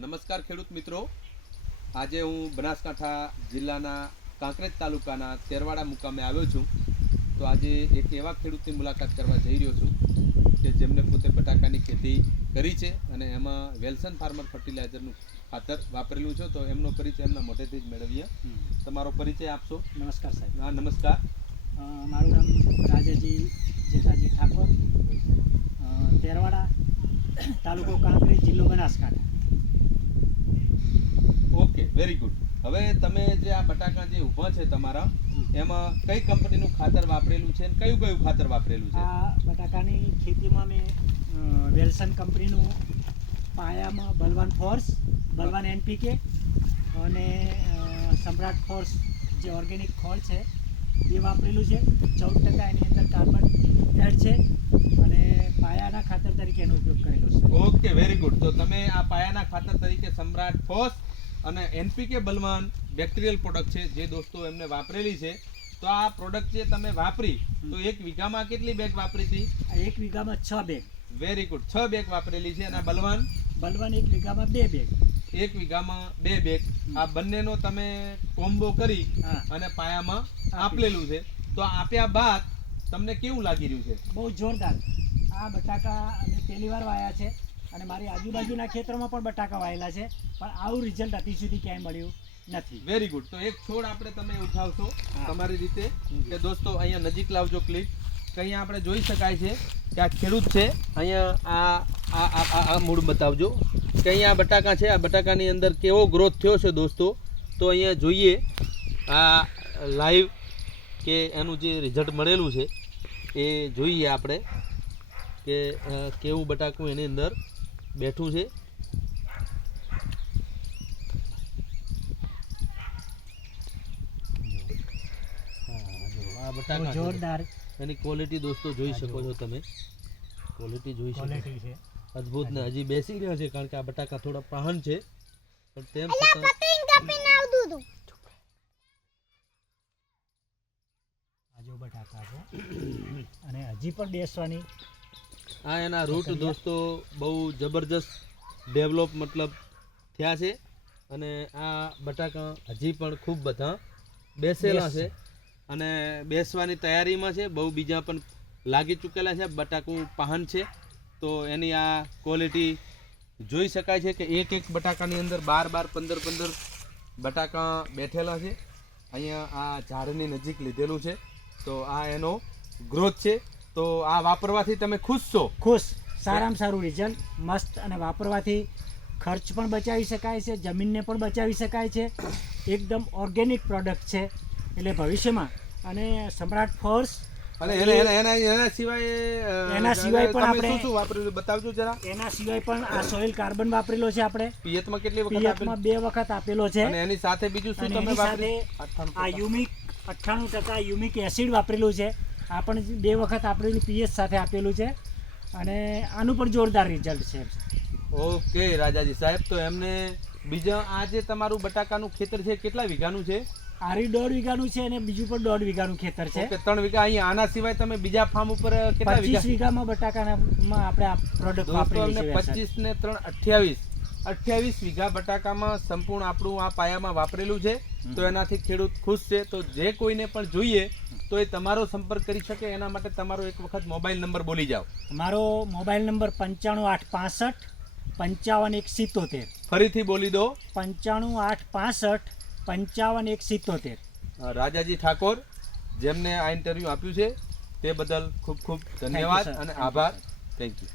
નમસ્કાર ખેડૂત મિત્રો, આજે હું બનાસકાંઠા જિલ્લાના કાંકરેજ તાલુકાના તેરવાડા મુકામે આવ્યો છું. તો આજે એક એવા ખેડૂતની મુલાકાત કરવા જઈ રહ્યો છું કે જેમને પોતે બટાકાની ખેતી કરી છે અને એમાં વેલ્સન ફાર્મર ફર્ટિલાઇઝરનું ખાતર વાપરેલું છે. તો એમનો પરિચય એમના મોઢેથી જ મેળવીએ. તમારો પરિચય આપશો? નમસ્કાર સાહેબ. હા, નમસ્કાર. મારું નામ રાજાજી જેઠાજી ઠાકોર, તેરવાડા, તાલુકો કાંકરેજ, જિલ્લો બનાસકાંઠા. Okay, very good. હવે તમે જે આ બટાકા જે ઊભા છે તમારા, એમાં કઈ કંપનીનું ખાતર વાપરેલું છે અને કયું કયું ખાતર વાપરેલું છે? આ બટાકાની ખેતીમાં મેં વેલ્સન કંપનીનું પાયામાં બલવાન ફોર્સ, બલવાન એનપીકે અને સમ્રાટ ફોર્સ જે ઓર્ગેનિક ખોળ છે એ વાપરેલું છે. 14% એની અંદર કાર્બન એડ છે અને પાયાના ખાતર તરીકે એનો ઉપયોગ કરેલો છે. Okay, very good. તો તમે આ પાયાના ખાતર તરીકે સમ્રાટ ફોર્સ અને એનપીકે બલવાન બેક્ટેરિયલ પ્રોડક્ટ છે જે દોસ્તો એમને વાપરેલી છે. તો આ પ્રોડક્ટ જે તમે વાપરી તો એક વીઘામાં કેટલી બેગ વાપરી હતી? એક વીઘામાં 6 બેગ. વેરી ગુડ, 6 બેગ વાપરેલી છે. અને બલવાન એક વીઘામાં 2 બેગ. એક વીઘામાં 2 બેગ. આ બંનેનો તમે કોમ્બો કરી હા. અને પાયામાં આપેલું છે. તો આપ્યા બાદ તમને કેવું લાગી રહ્યું છે? બહુ જોરદાર. આ બટાકા અમે પહેલી વાર વાયા છે અને મારી આજુબાજુના ખેતરોમાં પણ બટાકા વાયેલા છે, પણ આવું રિઝલ્ટ હજી સુધી ક્યાંય મળ્યું નથી. Very good. તો એક છોડ આપણે તમે ઉઠાવશો તમારી રીતે કે દોસ્તો અહીંયા નજીક લાવજો ક્લિપ. કે અહીંયા આપણે જોઈ શકાય છે કે આ ખેડૂત છે. અહીંયા આ મૂળ બતાવજો કે અહીંયા બટાકા છે. આ બટાકાની અંદર કેવો ગ્રોથ થયો છે દોસ્તો. તો અહીંયા જોઈએ આ લાઈવ કે એનું જે રિઝલ્ટ મળેલું છે એ જોઈએ આપણે કે કેવું બટાકું એની અંદર બેઠું છે. આ બટાકા જોરદાર એની ક્વોલિટી દોસ્તો જોઈ શકો છો તમે. ક્વોલિટી જોઈ શકો છો, અદ્ભુત. ને હજી બેસી રહ્યા છે કારણ કે આ બટાકા થોડા પાહન છે, પણ તેમ છતાં આજો બટાકા છે અને હજી પણ બેસવાની. આ એના રૂટ દોસ્તો બહુ જબરજસ્ત ડેવલપ મતલબ થયા છે અને આ બટાકા હજી પણ ખૂબ બધા બેસેલા છે અને બેસવાની તૈયારીમાં છે. બહુ બીજા પણ લાગી ચૂકેલા છે. બટાકું પાહન છે તો એની આ ક્વોલિટી જોઈ શકાય છે કે એક એક બટાકાની અંદર 12-15 બટાકા બેઠેલા છે. અહીંયા આ ઝાડની નજીક લીધેલું છે. તો આ એનો ગ્રોથ છે. તો આ વાપરવાથી તમે ખુશ છો? ખુશ. સારામાં સારું રિઝલ્ટ, મસ્ત. અને વાપરવાથી ખર્ચ પણ બચાવી શકાય છે, જમીનને પણ બચાવી શકાય છે. એકદમ ઓર્ગેનિક પ્રોડક્ટ છે એટલે ભવિષ્યમાં. અને સમ્રાટ ફોર્સ અને એના સિવાય પણ આપણે શું વાપરેલું બતાવજો જરા. એના સિવાય પણ આ સોઇલ કાર્બન વાપરેલો છે આપણે. પિયતમાં કેટલી વખત પિયતમાં 2 વખત આપેલો છે. અને એની સાથે બીજું શું અને તમે એની વાપરી? સાથે આ યુમિક 98% યુમિક એસિડ વાપરેલું છે. આ પણ 2 વખત આપેલું પીએચ સાથે આપેલું છે અને આનું પણ જોરદાર રિઝલ્ટ છે. ઓકે રાજાજી સાહેબ. તો એમને બીજા આ જે તમારું બટાકાનું ખેતર છે કેટલા વીઘાનું છે? આરી 1.5 વીઘાનું છે અને બીજું પણ 1.5 વીઘાનું ખેતર છે. ઓકે, 3 વીઘા. અહીંયા આના સિવાય તમે બીજા ફાર્મ ઉપર કેટલા 25 વીઘામાં બટાકામાં આપણે આ પ્રોડક્ટ વાપરેલી છે. 25 ને 3 28 વીઘા બટાકામાં સંપૂર્ણ આપણું આ પાયામાં વાપરેલું છે. તો એનાથી ખેડૂત ખુશ છે. તો જે કોઈને પણ જોઈએ તો એ તમારો સંપર્ક કરી શકે. એના માટે તમારો એક વખત મોબાઈલ નંબર બોલી જાઓ. મારો મોબાઈલ નંબર 95865 55177. ફરીથી બોલી દો. 95865 55177. રાજાજી ઠાકોર જેમને આ ઇન્ટરવ્યુ આપ્યું છે તે બદલ ખૂબ ખૂબ ધન્યવાદ અને આભાર. Thank you.